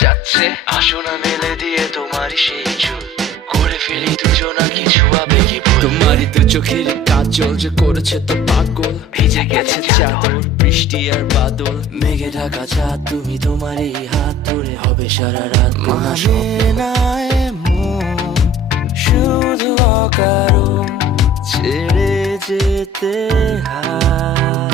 চাচ্ছে, আসো না মেলে দিয়ে তোমারই সেই চুল, করে ফেলি দুজনা কিছু আবেগী ভুল। তোমারই তো চোখের কাজল যে করেছে তো পাগল, ভিজে গেছে চাদর বৃষ্টি আর বাদল, মেঘে ঢাকা চাঁদ তুমি তোমারই হাত ধরে হবে সারা রাত। মানে না এমন শুধু অকারণ ছেড়ে যেতে হয়।